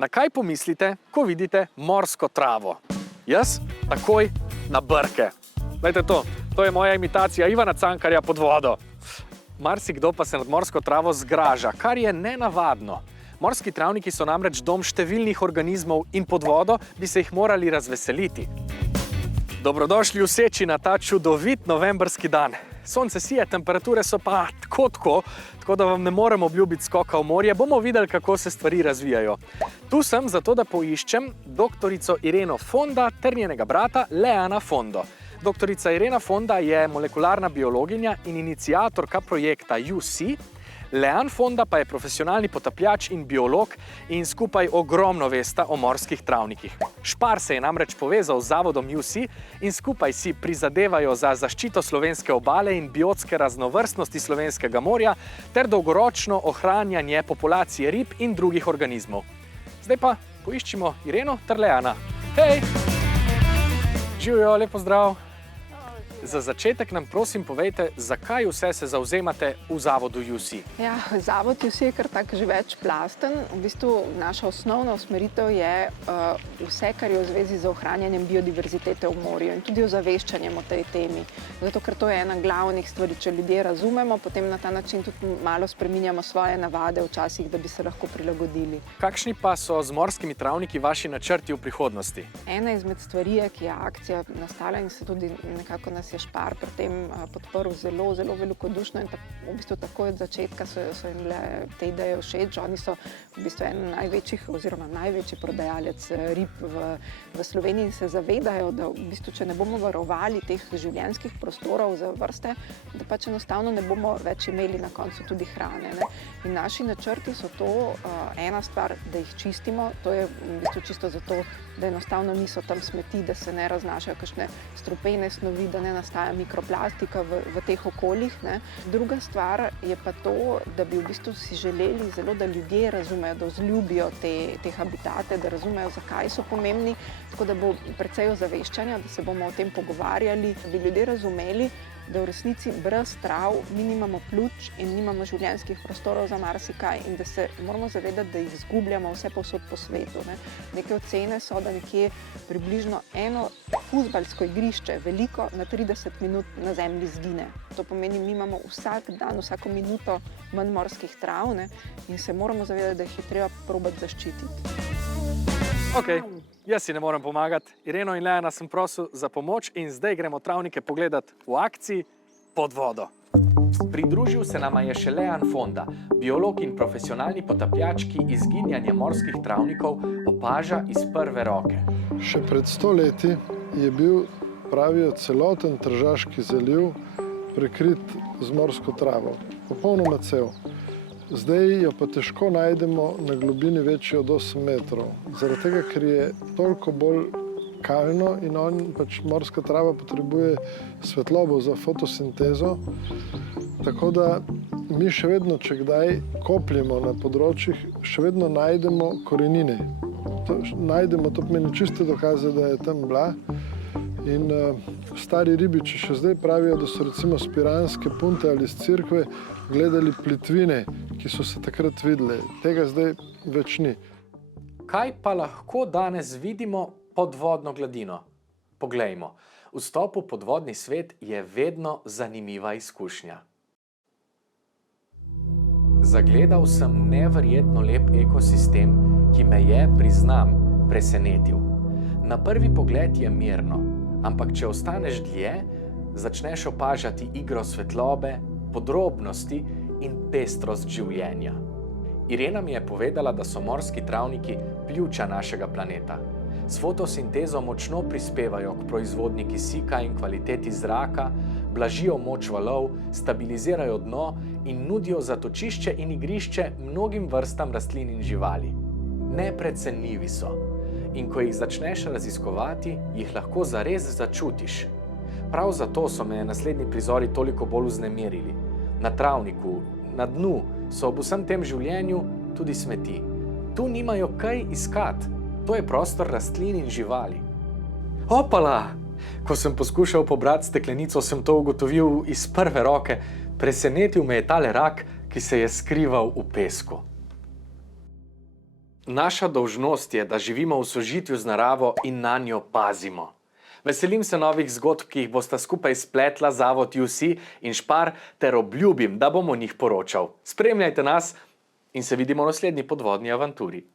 Na kaj pomislite, ko vidite morsko travo? Jaz takoj na brke. Glejte to je moja imitacija Ivana Cankarja pod vodo. Marsikdo pa se nad morsko travo zgraža, kar je nenavadno. Morski travniki so namreč dom številnih organizmov in pod vodo bi se jih morali razveseliti. Dobrodošli v Seči na ta čudovit novembrski dan. Sonce sije, temperature so pa tako da vam ne morem obljubiti skoka v morje. Bomo videli, kako se stvari razvijajo. Tu sem zato, da poiščem doktorico Ireno Fonda ter njenega brata Leana Fondo. Doktorica Irena Fonda je molekularna biologinja in iniciatorka projekta UC. Lean Fonda pa je profesionalni potapljač in biolog in skupaj ogromno vesta o morskih travnikih. Špar se je namreč povezal z zavodom UC in skupaj si prizadevajo za zaščito slovenske obale in biotske raznovrstnosti slovenskega morja ter dolgoročno ohranjanje populacije rib in drugih organizmov. Zdaj pa poiščimo Ireno ter Leana. Hej! Živjo, lep pozdrav! Za začetek nam prosim povejte, zakaj vse se zavzemate v zavodu UC? Ja, zavod UC je kar tak že večplasten. V bistvu naša osnovna usmeritev je vse, kar je v zvezi z ohranjanjem biodiverzitete v morju in tudi ozaveščanjem o tej temi. Zato, ker to je ena glavnih stvari, če ljudje razumemo, potem na ta način tudi malo spreminjamo svoje navade včasih, da bi se lahko prilagodili. Kakšni pa so z morskimi travniki vaši načrti v prihodnosti? Ena izmed stvari je, ki je akcija nastala in se tudi nekako nas je Špar pri tem podprl zelo velikodušno in v bistvu takoj od začetka so jim bile te ideje všeč. Oni so v bistvu en največjih oziroma največji prodajalec rib v Sloveniji in se zavedajo, da v bistvu, če ne bomo varovali teh življenjskih prostorov za vrste, da pač enostavno ne bomo več imeli na koncu tudi hrane. Ne? In naši načrti so to, ena stvar, da jih čistimo, to je v bistvu čisto zato, da enostavno niso tam smeti, da se ne raznašajo kakšne strupene snovi, da ne nastaja mikroplastika v teh okoljih. Ne. Druga stvar je pa to, da bi v bistvu si želeli zelo, da ljudje razumejo, da vzljubijo te habitate, da razumejo, zakaj so pomembni, tako da bo precej ozaveščanja, da se bomo o tem pogovarjali, da bi ljudje razumeli, da v resnici brez trav mi nimamo pljuč in nimamo življenjskih prostorov za marsikaj in da se moramo zavedati, da jih izgubljamo vse povsod po svetu. Ne. Neke ocene so, da nekje približno eno fuzbalsko igrišče veliko na 30 minut na zemlji izgine. To pomeni, mi imamo vsak dan, vsako minuto manj morskih trav, ne, in se moramo zavedati, da jih je treba probati zaščititi. Okej, jaz si ne morem pomagati. Ireno in Leana sem prosil za pomoč in zdaj gremo travnike pogledati v akciji pod vodo. Pridružil se nama je še Lean Fonda, biolog in profesionalni potapljač, ki izginjanje morskih travnikov opaža iz prve roke. Še pred 100 leti je bil, pravijo, celoten Tržaški zaliv prekrit z morsko travo, popolnoma cel. Zdaj jo pa težko najdemo na globini večji od 8 metrov, zaradi tega, ker je toliko bolj kalno in pač morska trava potrebuje svetlobo za fotosintezo, tako da mi še vedno, če kdaj kopljemo na področjih, še vedno najdemo korenine. Najdemo, to pomeni čiste dokaze, da je tam bila. In stari ribiči še zdaj pravijo, da so recimo s Piranske punte ali iz Cerkve gledali plitvine, ki so se takrat videle. Tega zdaj več ni. Kaj pa lahko danes vidimo pod vodno gladino? Poglejmo, vstop v podvodni svet je vedno zanimiva izkušnja. Zagledal sem neverjetno lep ekosistem, ki me je, priznam, presenetil. Na prvi pogled je mirno, ampak če ostaneš dlje, začneš opažati igro svetlobe, podrobnosti in pestrost življenja. Irena mi je povedala, da so morski travniki pljuča našega planeta. S fotosintezo močno prispevajo k proizvodnji kisika in kvaliteti zraka, blažijo moč valov, stabilizirajo dno in nudijo zatočišče in igrišče mnogim vrstam rastlin in živali. Neprecenljivi so. In ko jih začneš raziskovati, jih lahko zares začutiš. Prav zato so me naslednji prizori toliko bolj vznemirili. Na travniku, na dnu so ob vsem tem življenju tudi smeti. Tu nimajo kaj iskati. To je prostor rastlin in živali. Opala! Ko sem poskušal pobrati steklenico, sem to ugotovil iz prve roke. Presenetil me je tale rak, ki se je skrival v pesku. Naša dolžnost je, da živimo v sožitju z naravo in na njo pazimo. Veselim se novih zgodb, ki jih bosta skupaj spletla Zavod UC in Špar, ter obljubim, da bom o njih poročal. Spremljajte nas in se vidimo v naslednji podvodni avanturi.